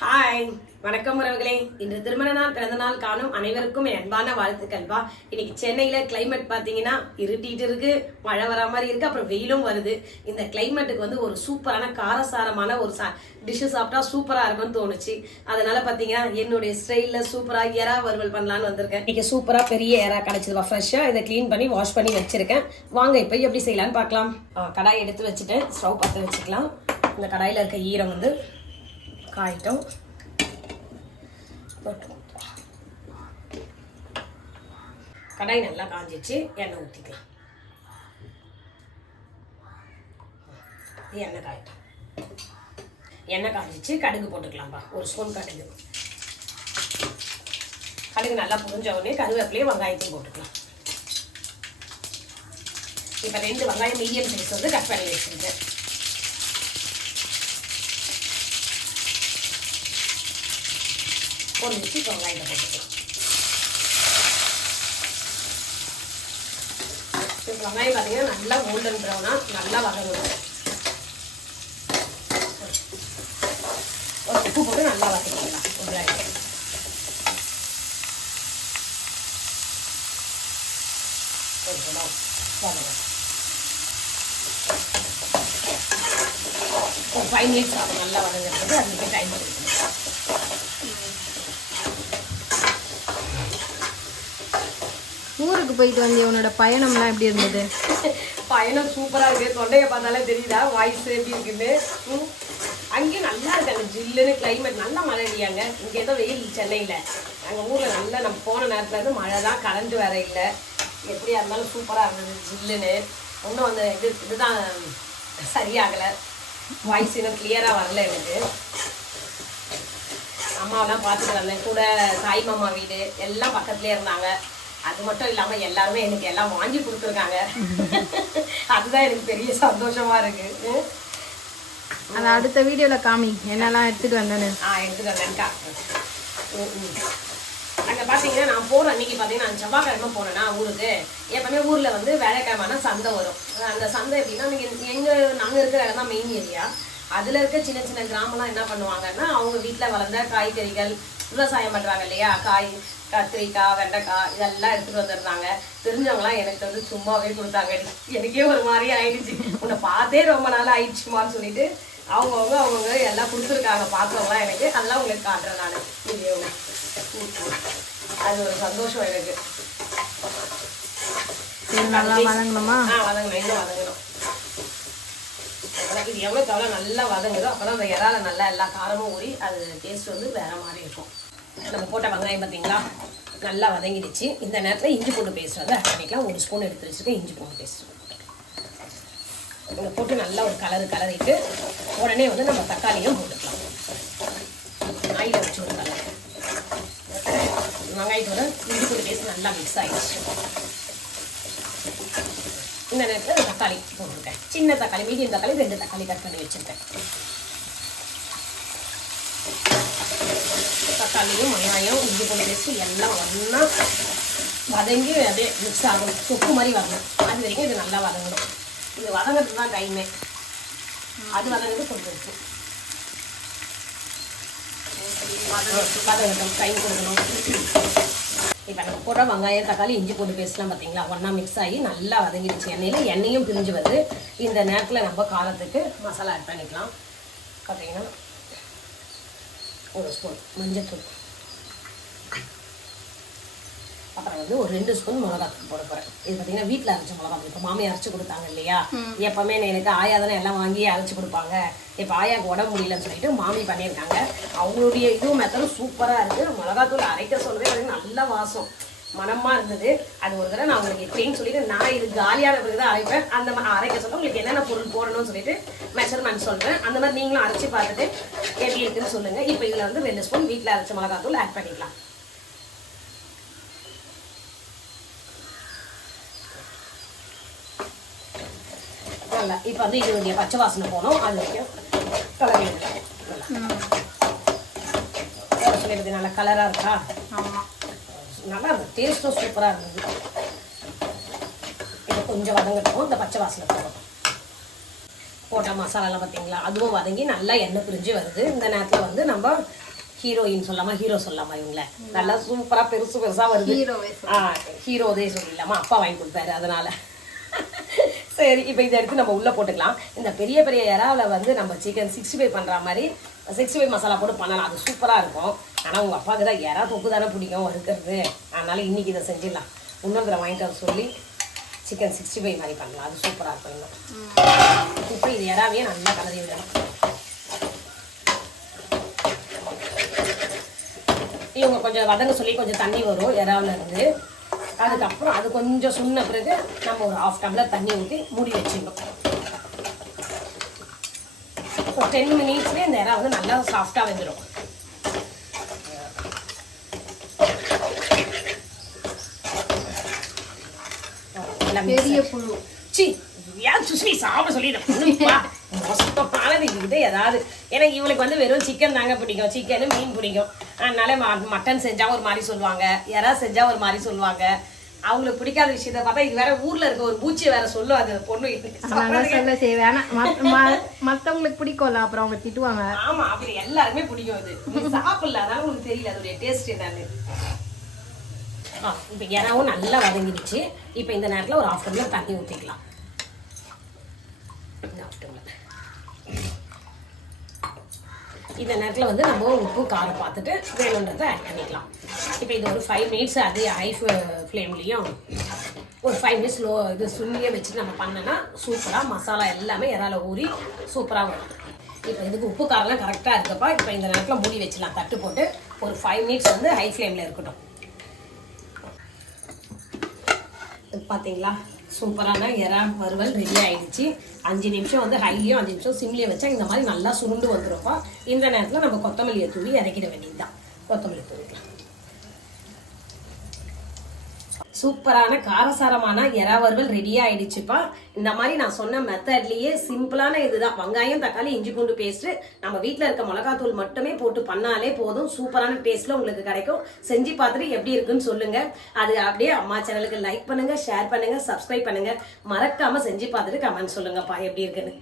Hi வணக்கம் உறவுகளே. இன்று திருமண நாள் பிறந்த நாள் காணும் அனைவருக்கும் என் அன்பான வாழ்த்துக்கள்பா. இன்னைக்கு சென்னையில கிளைமேட் பாத்தீங்கன்னா இருட்டிட்டு இருக்கு, மழை வர மாதிரி இருக்கு, அப்புறம் வெயிலும் வருது. இந்த கிளைமேட்டுக்கு வந்து ஒரு சூப்பரான காரசாரமான ஒரு டிஷ்ஷு சாப்பிட்டா சூப்பரா இருக்கும்னு தோணுச்சு. அதனால பாத்தீங்கன்னா என்னுடைய ஸ்டைல்ல சூப்பரா எறா வறுவல் பண்ணலான்னு வந்திருக்கேன். இன்னைக்கு சூப்பரா பெரிய எறா கிடைச்சதுப்பா. ஃப்ரெஷ்ஷா இதை கிளீன் பண்ணி வாஷ் பண்ணி வச்சிருக்கேன். வாங்க இப்போ எப்படி செய்யலான்னு பார்க்கலாம். கடாய் எடுத்து வச்சுட்டேன், ஸ்டவ் பற்ற வச்சுக்கலாம். இந்த கடாயில இருக்க ஈரம் வந்து காயிட்டும். கடாய் நல்லா காஞ்சிச்சு, எண்ணெய் ஊற்றிக்கலாம். எண்ணெய் காயிட்டும். எண்ணெய் காஞ்சிச்சு, கடுகு போட்டுக்கலாம்ப்பா. ஒரு ஸ்பூன் கடுகு. கடுகு நல்லா புரிஞ்ச உடனே கருவேப்பிலையும் வெங்காயத்தையும் போட்டுக்கலாம். இப்போ 2 வெங்காயம் மீடியம் சைஸ் வந்து கட் பண்ணி வச்சுருக்கேன். ஒரு மிச்சி வெங்காயத்தை போட்டுக்கலாம். வெங்காயம் பார்த்தீங்கன்னா நல்லா கோல்டன் ப்ரௌனா நல்லா வதங்கணும். ஒரு உப்பு போட்டு நல்லா வதக்கிக்கலாம். வெங்காயம் ஒரு 5 மினிட்ஸ் ஆகும் நல்லா வதங்கிறதுக்கு. அதுக்கு டைம் எடுக்கணும். ஊருக்கு போயிட்டு வந்து உன்னோட பயணம்லாம் எப்படி இருந்தது? பயணம் சூப்பராக இருக்குது. தொண்டையை பார்த்தாலே தெரியுதா வாய்ஸ் எப்படி இருக்குன்னு. அங்கேயும் நல்லா இருக்காங்க, ஜில்லுன்னு கிளைமேட். நல்லா மழை இல்லையாங்க. இங்கே ஏதோ வெயில் சென்னையில். அங்கே ஊரில் நல்லா நம்ம போன நேரத்தில் இருந்து மழை தான், கரண்ட் வேற இல்லை. எப்படியா இருந்தாலும் சூப்பராக இருந்தது ஜில்லுன்னு. இன்னும் அந்த இதுதான் சரியாகலை. வாய்ஸ் இன்னும் கிளியராக வரல எனக்கு. அம்மாவெல்லாம் பார்த்துட்டு வந்தேன். கூட தாய் மாமா வீடு எல்லாம் பக்கத்துலேயே இருந்தாங்க. அது மட்டும் இல்லாமல் எல்லாருமே எனக்கு எல்லாம் வாங்கி கொடுத்துருக்காங்க. அதுதான் எனக்கு பெரிய சந்தோஷமா இருக்கு. அது அடுத்த வீடியோவில் காமி என்னெல்லாம் எடுத்துகிட்டு வந்தேன்னு. எடுத்துகிட்டு வந்தேன்க்கா. அங்கே பார்த்தீங்கன்னா நான் போகிற அன்றைக்கி பார்த்தீங்கன்னா நான் செவ்வாய்க்கிழமை போனேன்னா ஊருக்கு. எப்பவுமே ஊரில் வந்து வேலைக்கிழமைனா சந்தை வரும். அந்த சந்தை எப்படின்னா நாங்கள் இருக்கிற இடம் தான் மெயின் ஏரியா. அதில் இருக்க சின்ன சின்ன கிராமம்லாம் என்ன பண்ணுவாங்கன்னா அவங்க வீட்டில் வளர்ந்த காய்கறிகள், விவசாயம் பண்ணுறாங்க இல்லையா, காய், கத்திரிக்காய், வெண்டைக்காய் இதெல்லாம் எடுத்துகிட்டு வந்துருந்தாங்க. தெரிஞ்சவங்களாம் எனக்கு வந்து சும்மாவே கொடுத்தாங்க. எனக்கே ஒரு மாதிரி ஆயிடுச்சு. உன்னை பார்த்தே ரொம்ப நாள் ஆயிடுச்சுமான்னு சொல்லிட்டு அவங்கவுங்க எல்லாம் கொடுத்துருக்காங்க. பார்த்தவங்களாம் எனக்கு அதெல்லாம் உங்களுக்கு காட்டுறேன் நான் வீடியோவில். அது ஒரு சந்தோஷம் எனக்கு. வதங்கணுமா? வதங்கணும், இன்னும் வதங்கணும். இது எவ்வளோக்கு எவ்வளோ நல்லா வதங்குதோ அப்போ தான் அந்த இறால நல்லா எல்லா காரமும் ஊறி அது டேஸ்ட் வந்து வேறு மாதிரி இருக்கும். நம்ம போட்ட வெங்காயம் பார்த்தீங்களா நல்லா வதங்கிடுச்சு. இந்த நேரத்தில் இஞ்சி பூண்டு பேஸ்ட் வந்து ஆட் பண்ணிக்கலாம். 1 ஸ்பூன் எடுத்து வச்சுருக்கேன் இஞ்சி பூண்டு பேஸ்ட். இதை போட்டு நல்லா ஒரு கலரிட்டு உடனே வந்து நம்ம தக்காளியும் போட்டுக்கலாம். ஆயில் வச்சு ஒரு கலர். வெங்காயத்தோட இஞ்சி பூண்டு பேஸ்ட் நல்லா மிக்ஸ் ஆகிடுச்சு. இந்த நேரத்தில் தக்காளி போட்டிருக்கேன். சின்ன தக்காளி, மீடியம் தக்காளி 2 தக்காளி கட் பண்ணி வச்சுருக்கேன். தக்காளியும் வெங்காயம் இஞ்சி பூண்டு பேஸ்ட்டு எல்லாம் ஒன்றா வதங்கி அப்படியே மிக்ஸ் ஆகணும். சொப்பு மாதிரி வரணும். அது வரைக்கும் இது நல்லா வதங்கணும். இது வதங்கிறது தான் டைமே. அது வதங்கிறது கொஞ்சம் இருக்கும். வதங்கட்டும், டைம் கொடுக்கணும். இப்போ நம்ம போடுற வெங்காயம், தக்காளி, இஞ்சி பூண்டு பேஸ்ட்லாம் பார்த்தீங்களா ஒன்றா மிக்ஸ் ஆகி நல்லா வதங்கிடுச்சு. எண்ணெயும் பிரிஞ்சு வருது. இந்த நேரத்தில் நம்ம காரத்துக்கு மசாலா ஆட் பண்ணிக்கலாம். பார்த்தீங்கன்னா 1 ஸ்பூன் மஞ்சள்தூள், அப்புறம் வந்து ஒரு 2 ஸ்பூன் மிளகாத்தூள் போட போகிறேன். இது பார்த்தீங்கன்னா வீட்டில் அரைச்ச மிளகாத்தூள். இப்போ மாமியை அரைச்சி கொடுத்தாங்க இல்லையா, எப்போவுமே எனக்கு ஆயா தானே எல்லாம் வாங்கி அரைச்சி கொடுப்பாங்க. இப்போ ஆயாவுக்கு உடம்பு முடியலன்னு சொல்லிட்டு மாமி பண்ணியிருக்காங்க. அவங்களுடைய இதுவும் மெத்தடும் சூப்பராக இருக்குது. மிளகாத்தூள் அரைக்க சொல்லவே எனக்கு நல்ல வாசம் மனமாக இருந்தது. அது ஒரு தடவை நான் உங்களுக்கு எப்படின்னு சொல்லிட்டு நான் இது காலியான பிறகு தான் அரைப்பேன். அந்த மாதிரி அரைக்க சொல்ல உங்களுக்கு என்னென்ன பொருள் போடணும்னு சொல்லிட்டு மெஷர்மெண்ட் சொல்கிறேன். அந்த மாதிரி நீங்களும் அரைச்சி பார்த்துட்டு எப்படி இருக்குன்னு சொல்லுங்கள். இப்போ இதில் வந்து 2 ஸ்பூன் வீட்டில் அரைச்ச மிளகாத்தூள் ஆட் பண்ணிக்கலாம். நல்லா இப்போ வந்து இதனுடைய பச்சை வாசனை போனோம். அது வரைக்கும் கலரி சொல்லிடுது. நல்லா கலராக இருக்கா? ஆமாம், நல்லா இருந்தது. டேஸ்ட்டும் சூப்பராக இருந்தது. இது கொஞ்சம் வதங்கட்டும். இந்த பச்சை வாசனை போகட்டும். போட்ட மசாலாலாம் பார்த்தீங்களா அதுவும் வதங்கி நல்லா எண்ணெய் பிரிஞ்சு வருது. இந்த நேரத்தில் வந்து நம்ம ஹீரோயின் சொல்லாமா ஹீரோ சொல்லாமா இவங்கள நல்லா சூப்பரா பெருசு பெருசா வருது. ஹீரோவே ஹீரோதே சொல்லிடலாமா, அப்பா வாங்கி கொடுத்தாரு அதனால. சரி, இப்போ இதை எடுத்து நம்ம உள்ள போட்டுக்கலாம். இந்த பெரிய பெரிய இறாவில் வந்து நம்ம சிக்கன் 65 பண்ற மாதிரி 65 மசாலா போட்டு பண்ணலாம், அது சூப்பரா இருக்கும். ஆனா உங்க அப்பாவுக்கு தான் இறா தொக்கு தானே பிடிக்கும் வறுக்கிறது, அதனால இன்னைக்கு இதை செஞ்சிடலாம். இன்னொரு தடவை வாங்கிட்டு வர சொல்லி சிக்கன் 65 மாதிரி பண்ணலாம், அது சூப்பரா இருக்கும். இப்போ இது இறாவையே நல்லா கலரி விடணும். இவங்க கொஞ்சம் வதங்க சொல்லி கொஞ்சம் தண்ணி வரும் இறாவில் இருந்து. அதுக்கப்புறம் அது கொஞ்சம் சுண்ண பிறகு நம்ம ஒரு 1/2 டம்ளர் தண்ணி ஊற்றி மூடி வச்சிடணும். ஒரு 10 மினிட்ஸ்லேயே இந்த இறா வந்து நல்லா சாஃப்டாக வந்துடும். பெரிய புழு ஏன் சுஷ்மி சாப்பிட சொல்லிடுறேன். மோசமானது இது ஏதாவது. ஏன்னா இவளுக்கு வந்து வெறும் சிக்கன் தாங்க பிடிக்கும், சிக்கனு மீன் பிடிக்கும். அதனால மட்டன் செஞ்சா ஒரு மாதிரி சொல்லுவாங்க, இறா செஞ்சா ஒரு மாதிரி சொல்லுவாங்க. அவங்களுக்கு பிடிக்காத விஷயத்த பார்த்தா இது வேற ஊர்ல இருக்க ஒரு பூச்சி வேற சொல்லும் அது பொண்ணு. சொல்ல செய்வேன் மத்தவங்களுக்கு பிடிக்கும்ல, அப்புறம் அவங்க திட்டுவாங்க. ஆமா, அப்படி எல்லாருமே பிடிக்கும். அது சாப்பிடல, அதனால உங்களுக்கு தெரியல அதோடைய டேஸ்ட் என்னன்னு. இப்போ இறாவும் நல்லா வதங்கிடுச்சு. இப்போ இந்த நேரத்தில் ஒரு 1/2 டம்ளர் தண்ணி ஊற்றிக்கலாம். இந்த நேரத்தில் வந்து நம்ம உப்பு காரம் பார்த்துட்டு வேணுன்றதை ஆட் பண்ணிக்கலாம். இப்போ இது ஒரு 5 மினிட்ஸ் அதே ஹை ஃப்ளேம்லேயும் ஒரு 5 மினிட்ஸ் இது சுண்ணியே வச்சுட்டு நம்ம பண்ணோன்னா சூப்பராக மசாலா எல்லாமே இறால ஊறி சூப்பராக வரும். இப்போ இதுக்கு உப்பு காரம்லாம் கரெக்டாக இருக்கப்பா. இப்போ இந்த நேரத்தில் மூடி வச்சிடலாம், தட்டு போட்டு ஒரு 5 மினிட்ஸ் வந்து ஹை ஃப்ளேமில் இருக்கட்டும். பார்த்தீங்களா, சூப்பரான இறா வறுவல் ரெடி ஆயிடுச்சு. 5 நிமிஷம் வந்து ஹைலையும் 5 நிமிஷம் சிம்லேயும் வச்சா இந்த மாதிரி நல்லா சுருண்டு வந்துருப்பா. இந்த நேரத்தில் நம்ம கொத்தமல்லியை தூவி இறக்கிட வேண்டியதுதான். கொத்தமல்லி தூவிக்கலாம். சூப்பரான காரசாரமான இறா வறுவல் ரெடியா ஆயிடுச்சுப்பா. இந்த மாதிரி நான் சொன்ன மெத்தட்லயே சிம்பிளான இதுதான். வெங்காயம், தக்காளி, இஞ்சி பூண்டு பேஸ்ட், நம்ம வீட்டில் இருக்க மிளகாத்தூள் மட்டுமே போட்டு பண்ணாலே போதும். சூப்பரான டேஸ்ட்ல உங்களுக்கு கிடைக்கும். செஞ்சு பார்த்துட்டு எப்படி இருக்குன்னு சொல்லுங்க. அது அப்படியே அம்மா சேனலுக்கு லைக் பண்ணுங்க, ஷேர் பண்ணுங்க, சப்ஸ்கிரைப் பண்ணுங்க. மறக்காம செஞ்சு பார்த்துட்டு கமெண்ட் சொல்லுங்கப்பா எப்படி இருக்குன்னு.